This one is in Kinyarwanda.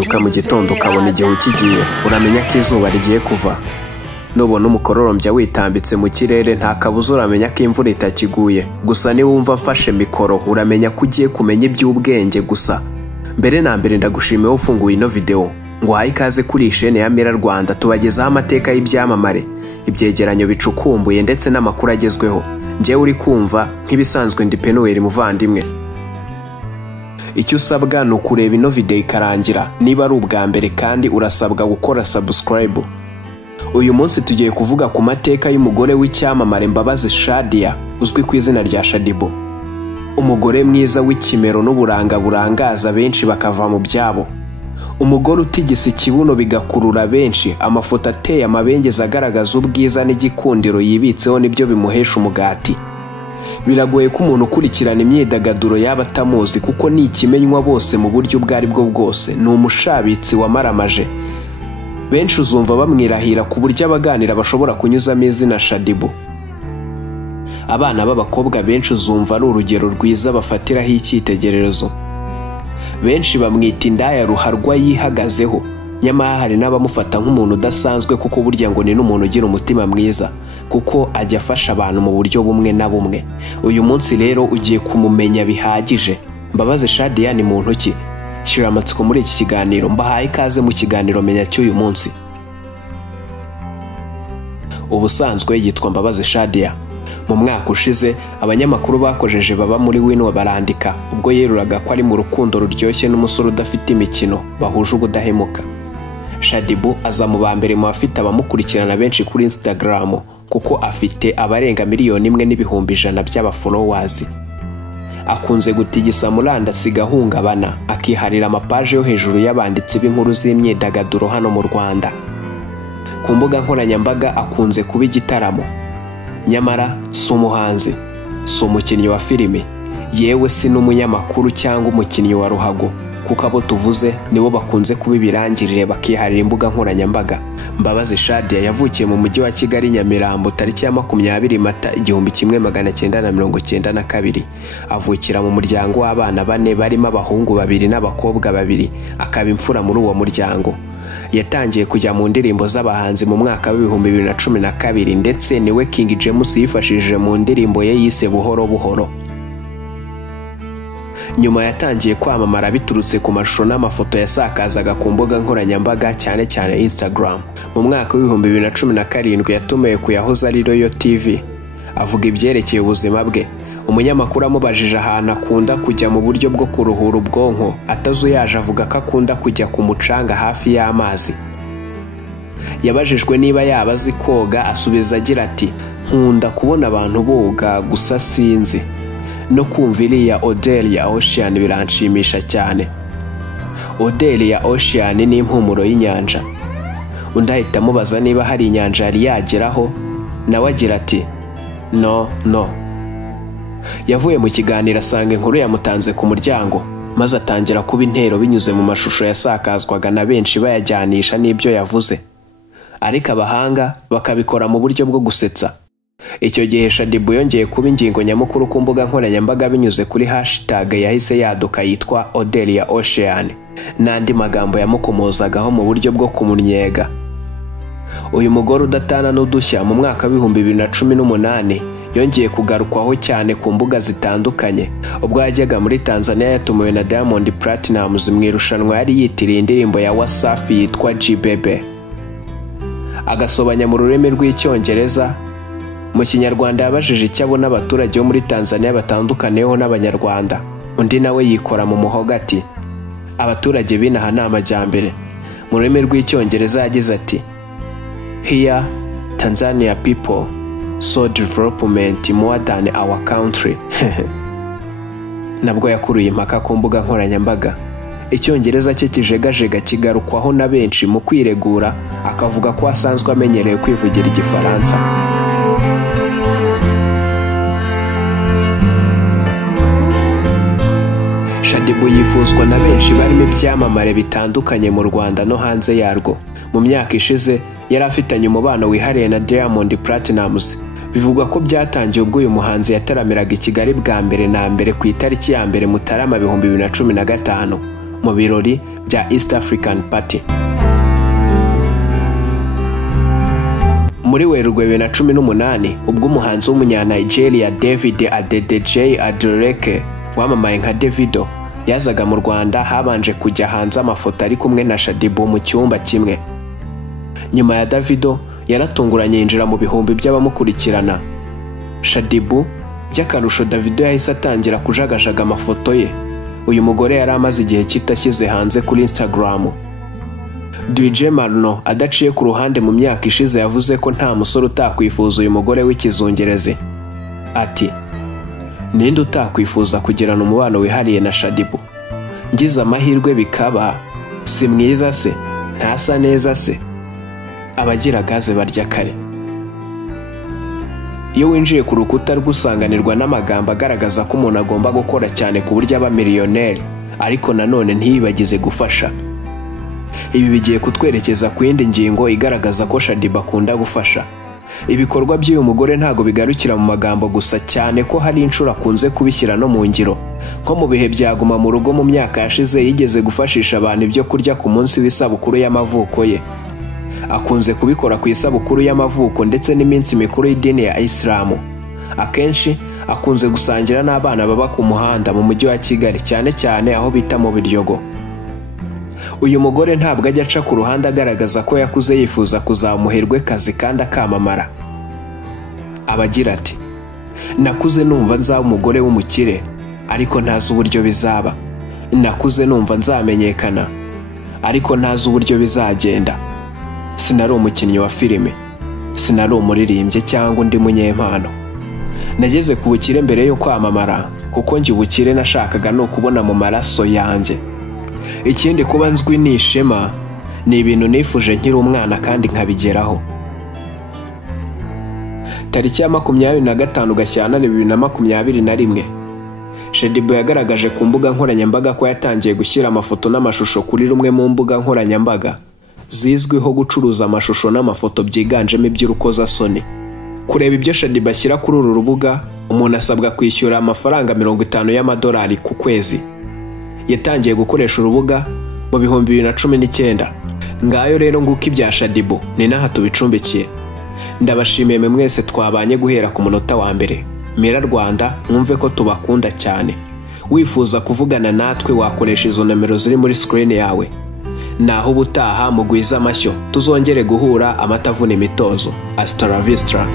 nubyuka mu gitondo ukabona igihe kigiye uramenya ko izuba rigiye kuva. Nubona umukororombya witambitse mu kirere nta kabuza uramenya ko imvura itakiguye. Gusa ni wumva mfashe mikoro uramenya ko ugiye kumenya iby'ubwenge gusa. Mbere na mbere ndagushimiye ufunguye ino video ngo haye ikaze kuri chaîne ya Mera Rwanda tubagezaho amateka y'ibyamamare, ibyegeranyo bicukumbuye ndetse n'amakuru agezweho. Njyewe uri kumva nk'ibisanzwe ndi Penuel muvandimwe. Icyo usabwa ni ukureba ino video ikarangira niba ari ubwa mbere, kandi urasabwa gukora subscribe. Uyu munsi tugiye kuvuga ku mateka y'umugore w'icyamamare Mbabazi Shadia uzwi ku izina rya Shaddy Boo. Umugore mwiza w'ikimero n'uburanga burangaza benshi bakava mu byabo. Umugore utigisa ikibuno bigakurura benshi, amafoto ateye amabengeza agaragaza ubwiza n'igikundiro yibitseho nibyo bimuhesha umugati. Biragoye ko umuntu ukurikirana imyidagaduro yaba atamuzi kuko ni ikimenywa bose mu buryo ubwo ari bwo bwose. Ni umushabitsi wamaramaje. Benshi uzumva bamwirahira ku buryo abaganira bashobora kunyuzamo izina Shaddy Boo. Abana b'abakobwa benshi uzumva ari urugero rwiza bafatiraho icyitegererezo. Benshi bamwita indaya ruharwa yihagazeho, nyamara hari n'abamufata nk'umuntu udasanzwe kuko burya ngo ni n'umuntu ugira umutima mwiza, kuko ajya afasha abantu mu buryo bumwe na bumwe. Uyu munsi rero ugiye kumumenya bihagije. Mbabazi Shadia ni muntu ki? Shira amatsiko muri iki kiganiro. Mbahaye ikaze mu kiganiro menya cy'uyu munsi. Ubusanzwe yitwa Mbabazi Shadia. Mu mwaka ushize abanyamakuru bakojeje baba muri wino barandika ubwo yeruraga ko ari mu rukundo ruryoshye n'umusore udafite imikino bahuje ubudahemuka. Shaddy Boo aza mu bambere mu bafite abamukurikirana benshi kuri Instagram kuko afite abarenga 1,100,000 by'abafollowers. Akunze gutigisa murandasi gahungabana, akiharira amapaje yo hejuru y'abanditsi b'inkuru z'imyidagaduro hano mu Rwanda. Ku mbuga nkoranyambaga akunze kuba igitaramo. Nyamara si umuhanzi, si umukinnyi wa filime, yewe si n'umunyamakuru cyangwa umukinnyi wa ruhago, kuko abo tuvuze nibo bakunze kuba ibirangirire bakiharira imbuga nkoranyambaga. Mbabazi Shadia yavukiye mu mujyi wa Kigali Nyamirambo tariki ya 20 Mata 1992. Avukira mu muryango w'abana 4 barimo abahungu 2 n'abakobwa 2, akaba imfura muri uwo muryango. Yatangiye kujya mu ndirimbo z'abahanzi mu mwaka wa 2012 ndetse niwe King James yifashishije mu ndirimbo ye yise Buhoro Buhoro. Nyuma yatangiye kwamamara biturutse ku mashusho n'amafoto yasakazaga ku mbuga nkoranyambaga cyane cyane Instagram. Mu mwaka wa 2017 yatumiwe ku yahoze ari Royal TV avuga ibyerekeye ubuzima bwe. Umunyamakuru amubajije ahantu akunda kujya mu buryo bwo kuruhura ubwonko, atazuyaje avuga ko akunda kujya ku mucanga hafi y'amazi. Yabajijwe niba yaba azi koga asubiza agira ati nkunda kubona abantu boga gusa sinzi, no kumva iriya odeur ya ocean biranshimisha cyane. Odeur ya ocean ni impumuro y'inyanja. Undi ahita amubaza niba hari inyanja yari yageraho, nawe agira ati no. Yavuye mu kiganiro asanga inkuru yamutanze ku muryango, maze atangira kuba intero binyuze mu mashusho yasakazwaga na benshi bayajyanisha n'ibyo yavuze, ariko abahanga bakabikora mu buryo bwo gusetsa. Icyo gihe Shaddy Boo yongeye kuba ingingo nyamukuru ku mbuga nkoranyambaga binyuze kuri hashtag yahise yaduka yitwa odeur ya ocean, n'andi magambo yamukomozagaho mu buryo bwo kumunyega. Uyu mugore udatana n'udushya mu mwaka wa 2018 yongeye kugarukwaho cyane ku mbuga zitandukanye ubwo yajyaga muri Tanzania yatumiwe na Diamond Platnumz mu irushanwa yari yitiriye indirimbo ya Wasafi yitwa G-Bebe. Agasobanya mu rurimi rw'icyongereza. Mu kinyarwanda yabajije icyo abona abaturage bo muri Tanzania batandukaniyeho n'abanyarwanda. Undi nawe yikora mu muhogo ati abaturage binaha ni amajyambere. Mu rurimi rw'icyongereza yagize ati here Tanzania people so development more than our country. Nabwo yakuruye impaka ku mbuga nkoranyambaga. Icyongereza cye kijegajega kigarukwaho na benshi mu kwiregura, akavuga ko asanzwe amenyereye kwivugira igifaransa. Shaddy Boo yifuzwa na benshi barimo ibyamamare bitandukanye mu Rwanda no hanze yarwo. Mu myaka ishize yari afitanye umubano wihariye na Diamond Platnumz. Bivugwa ko byatangiye ubwo uyu muhanzi yataramiraga i Kigali bwa mbere na mbere ku itariki ya mbere Mutarama 2015. mu birori bya East African Party. Muri Werurwe 2018 ubwo umuhanzi w'umunya-Nigeria David Adedeji Adeleke wamamaye nka Davido yazaga mu Rwanda, habanje kujya hanze amafoto ari kumwe na Shaddy Boo mu cyumba kimwe. Nyuma ya Davido yaratunguranye yinjira mu bihumbi by'abamukurikirana. Shaddy Boo by'akarusho Davido yahise atangira kujagajaga amafoto ye. Uyu mugore yari amaze igihe kitashyize hanze kuri Instagram. DJ Marno adaciye ku ruhande mu myaka ishize yavuze ko nta musore utakwifuza uyu mugore w'ikizungerezi. Ati, ninde utakwifuza kugirana umubano wihariye na Shaddy Boo? Ngize amahirwe bikaba, si mwiza se, ntasa neza se, abagira gaze barya kare. Iyo winjiye ku rukuta rw'usanganirwa n'amagambo agaragaza ko umuntu agomba gukora cyane ku buryo aba miliyoneri, ariko nanone ntiyibagize gufasha. Ibi bigiye kutwerekeza ku yindi ngingo igaragaza ko Shaddy Boo akunda gufasha. Ibikorwa by'uyu mugore ntago bigarukira mu magambo gusa, cyane ko hari inshuro akunze kubishyira no mu ngiro. Nko mu bihe byaguma mu rugo mu myaka yashize yigeze gufashisha abantu ibyo kurya ku munsi w'isabukuru y'amavuko ye. Akunze kubikora ku isabukuru y'amavuko ndetse n'iminsi mikuru y'idini ya Islam. Akenshi akunze gusangira n'abana baba ku muhanda mu mujyi wa Kigali, cyane cyane aho bita mu Biryogo. Uyu mugore ntabwo ajya aca ku ruhande agaragaza ko yakuze yifuza kuzamuherwe kazi kandi akamamara. Abagira ati, nakuze numva nzaba umugore w'umukire ariko ntazi uburyo bizaba. Nakuze numva nzamenyekana ariko ntazi uburyo bizagenda. Sinari umukinnyi wa filime, sinari umuririmbyi cyangwa undi munyempano. Nageze ku bukire mbere yo kwamamara, kuko njye ubukire nashakaga no kubona mu maraso yanjye. Ikindi kuba nzwi ni ishema, ni ibintu nifuje nkiri umwana kandi nkabigeraho. Tariki ya 25 Gashyantare 2021 Shaddy Boo yagaragaje ku mbuga nkoranyambaga ko yatangiye gushyira amafoto n'amashusho kuri rumwe mu mbuga nkoranyambaga zizwiho gucuruza amashusho n'amafoto byiganjemo iby'urukozasoni. Kureba ibyo Shaddy Boo ashyira kuri uru rubuga, umuntu asabwa kwishyura amafaranga $50 ku kwezi. Yatangiye gukoresha urubuga mu 2019. Ngayo rero nguko ibya Shaddy Boo ni naha tubicumbikiye. Ndabashimiye mwese twabanye guhera ku munota wa mbere. Mira Rwanda, mwumve ko tubakunda cyane. Wifuza kuvugana natwe wakoresha izo nomero ziri muri screen yawe. Naho ubutaha mugwiza amashyo tuzongere guhura amatavuna imitozo. Hasta la vista.